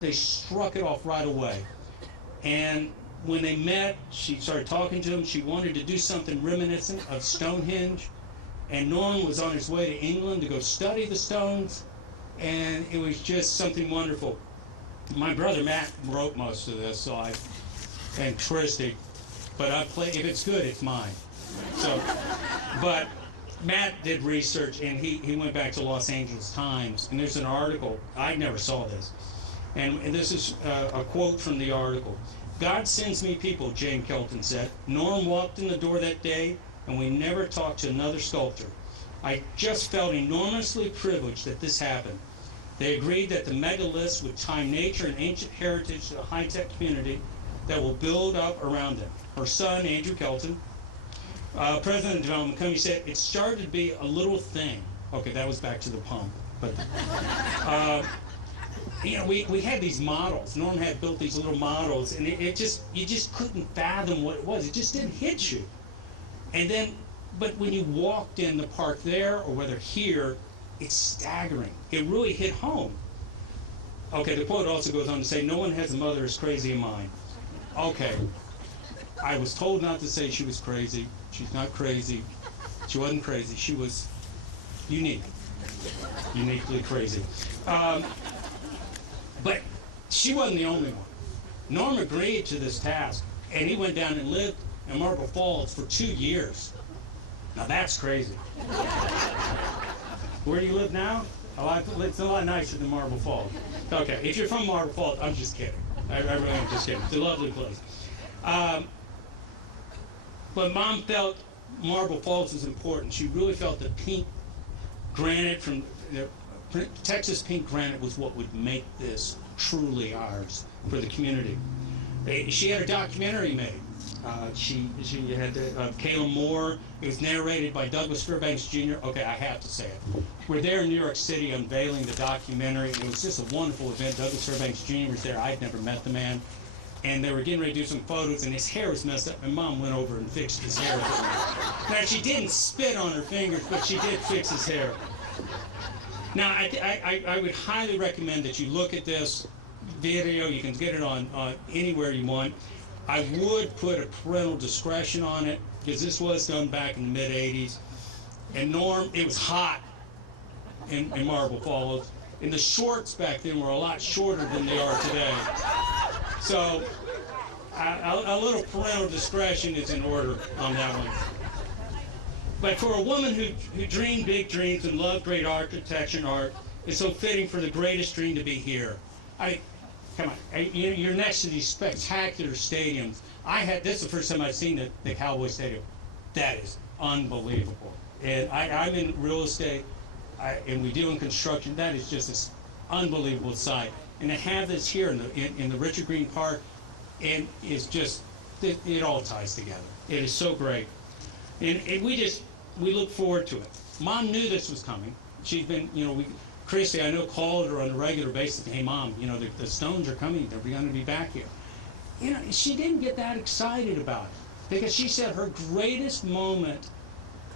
They struck it off right away. And when they met, she started talking to him. She wanted to do something reminiscent of Stonehenge. And Norm was on his way to England to go study the stones. And it was just something wonderful. My brother Matt wrote most of this, so and Christy. But if it's good, it's mine. So, but Matt did research, and he went back to Los Angeles Times, and there's an article. I never saw this. And this is a quote from the article. "God sends me people," Jane Kelton said. "Norm walked in the door that day, and we never talked to another sculptor. I just felt enormously privileged that this happened. They agreed that the megaliths would tie nature and ancient heritage to a high-tech community that will build up around them." Her son, Andrew Kelton, president of development company, said, "It started to be a little thing." Okay, that was back to the pump. But we had these models. Norm had built these little models, and you just couldn't fathom what it was. It just didn't hit you. And then, but when you walked in the park there, or whether here, it's staggering. It really hit home. Okay, the quote also goes on to say, "No one has a mother as crazy as mine." Okay, I was told not to say she was crazy. She's not crazy. She wasn't crazy. She was unique. Uniquely crazy. But she wasn't the only one. Norm agreed to this task, and he went down and lived in Marble Falls for 2 years. Now that's crazy. Where do you live now? It's a lot nicer than Marble Falls. Okay, if you're from Marble Falls, I'm just kidding. I really am just kidding. It's a lovely place. But Mom felt Marble Falls was important. She really felt the pink granite from Texas pink granite was what would make this truly ours for the community. She had a documentary made. She had Caelum Moor. It was narrated by Douglas Fairbanks Jr. Okay, I have to say it. We're there in New York City unveiling the documentary. It was just a wonderful event. Douglas Fairbanks Jr. was there. I'd never met the man. And they were getting ready to do some photos, and his hair was messed up. My mom went over and fixed his hair. Now, she didn't spit on her fingers, but she did fix his hair. Now, I would highly recommend that you look at this video. You can get it on anywhere you want. I would put a parental discretion on it, because this was done back in the mid-'80s. And Norm, it was hot in Marble Falls. And the shorts back then were a lot shorter than they are today. So a little parental discretion is in order on that one. But for a woman who dreamed big dreams and loved great architecture and art, it's so fitting for the greatest dream to be here. Come on, you're next to these spectacular stadiums. This is the first time I've seen the Cowboys Stadium. That is unbelievable. And I'm in real estate, and we deal in construction. That is just this unbelievable sight. And to have this here in the Richard Greene Park, and it's just, it all ties together. It is so great. And we look forward to it. Mom knew this was coming. She's been, Christy, I know, called her on a regular basis. "Hey, Mom, the stones are coming. They're going to be back here." She didn't get that excited about it, because she said her greatest moment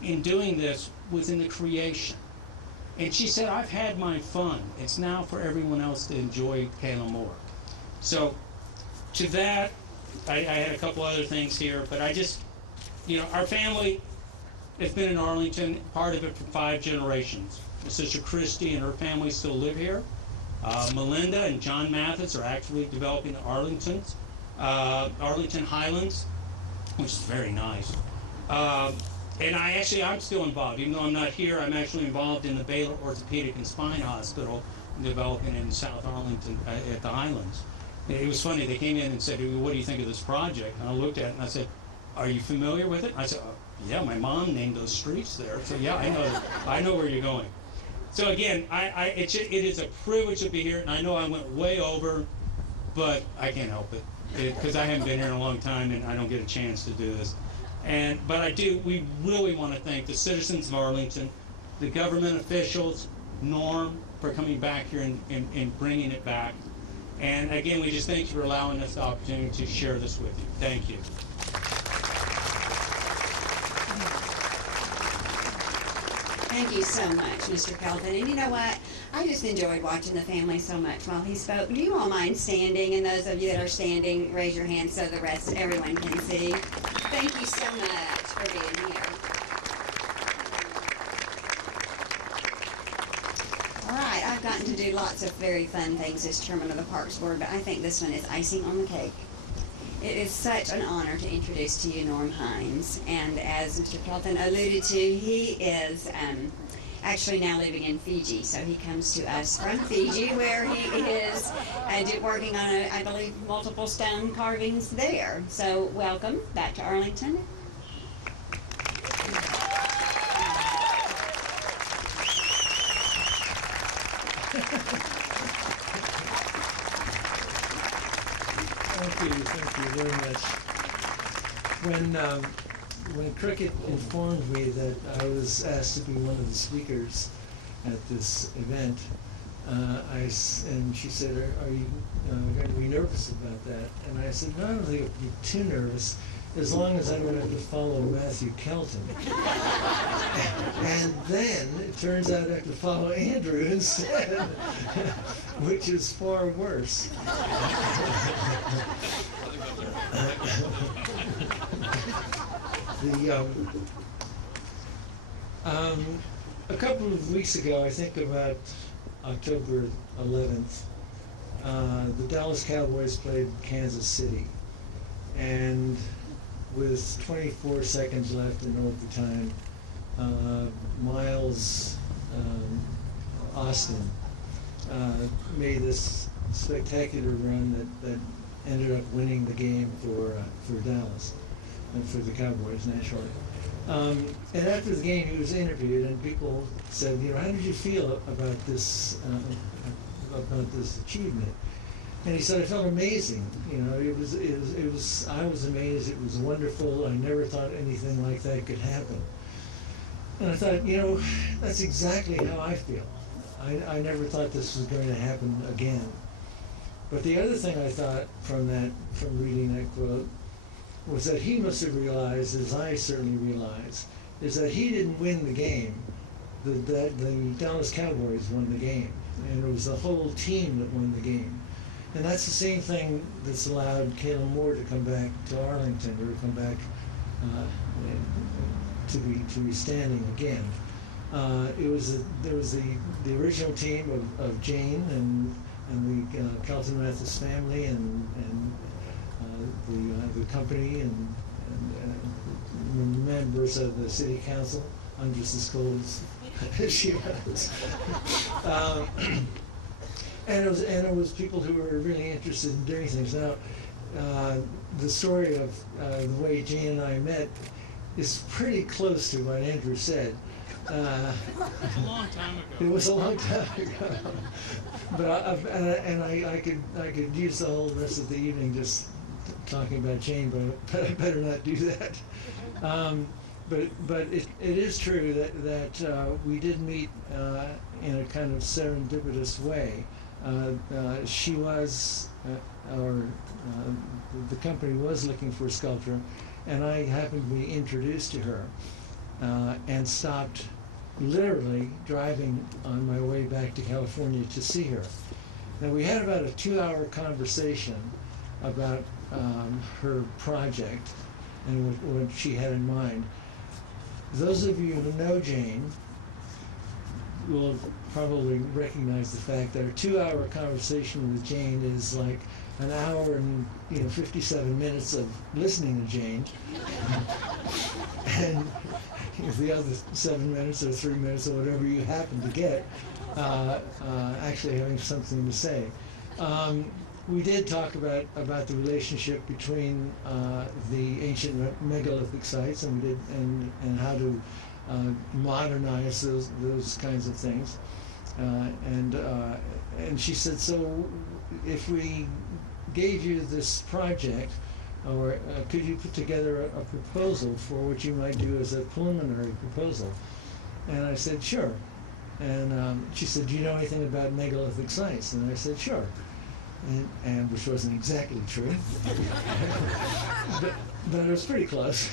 in doing this was in the creation. And she said, "I've had my fun. It's now for everyone else to enjoy Caelum Moor." So to that, I had a couple other things here, but I just, our family has been in Arlington, part of it for 5 generations. My sister Christy and her family still live here. Melinda and John Mathes are actually developing the Arlington Highlands, which is very nice. And I'm still involved. Even though I'm not here, I'm actually involved in the Baylor Orthopedic and Spine Hospital developing in South Arlington at the Highlands. It was funny. They came in and said, "What do you think of this project?" And I looked at it and I said, "Are you familiar with it?" And I said, "Yeah, my mom named those streets there. So yeah, I know where you're going." So again, it is a privilege to be here, and I know I went way over, but I can't help it, because I haven't been here in a long time and I don't get a chance to do this. But we really want to thank the citizens of Arlington, the government officials, Norm, for coming back here and bringing it back. And again, we just thank you for allowing us the opportunity to share this with you. Thank you. Thank you so much, Mr. Kelton. And you know what? I just enjoyed watching the family so much while he spoke. Do you all mind standing? And those of you that are standing, raise your hands so the rest, everyone can see. Thank you so much for being here. All right, I've gotten to do lots of very fun things as chairman of the Parks Board, but I think this one is icing on the cake. It is such an honor to introduce to you Norm Hines. And as Mr. Kelton alluded to, he is actually now living in Fiji. So he comes to us from Fiji, where he is working on, I believe, multiple stone carvings there. So welcome back to Arlington. Thank you very much. When Cricket informed me that I was asked to be one of the speakers at this event, and she said, "Are you going to be nervous about that?" And I said, "No, I don't think I'll be too nervous, as long as I'm going to have to follow Matthew Kelton." And then it turns out I have to follow Andrew instead, which is far worse. A couple of weeks ago, I think about October 11th, the Dallas Cowboys played Kansas City, and with 24 seconds left in overtime, Miles Austin made this spectacular run that ended up winning the game for Dallas and for the Cowboys naturally. And after the game, he was interviewed, and people said, "How did you feel about this achievement?" And he said, "I felt amazing. It was. I was amazed. It was wonderful. I never thought anything like that could happen." And I thought, that's exactly how I feel. I never thought this was going to happen again. But the other thing I thought from reading that quote was that he must have realized, as I certainly realized, is that he didn't win the game. The Dallas Cowboys won the game, and it was the whole team that won the game. And that's the same thing that's allowed Caelum Moor to come back to Arlington, or to come back to be standing again. There was the original team of Jane and the Kelton Mathes family and the company and members of the city council. I'm just as cold as she was. And it was people who were really interested in doing things. Now, the story of the way Jane and I met is pretty close to what Andrew said. It was a long time ago. It was a long time ago. But I could use the whole rest of the evening just talking about Jane, but I better not do that. But it is true that we did meet in a kind of serendipitous way. She was, the company was looking for a sculptor, and I happened to be introduced to her and stopped literally driving on my way back to California to see her. Now, we had about a 2-hour conversation about her project and what she had in mind. Those of you who know Jane will probably recognize the fact that a 2-hour conversation with Jane is like an hour and 57 minutes of listening to Jane, and the other 7 minutes or 3 minutes or whatever you happen to get, actually having something to say. We did talk about the relationship between the ancient megalithic sites and how to modernize those kinds of things. And she said, so if we gave you this project, or could you put together a proposal for what you might do as a preliminary proposal? And I said, sure. And she said, do you know anything about megalithic sites? And I said, sure. And which wasn't exactly true, but it was pretty close.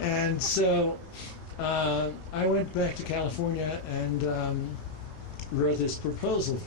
And so I went back to California, and wrote this proposal for.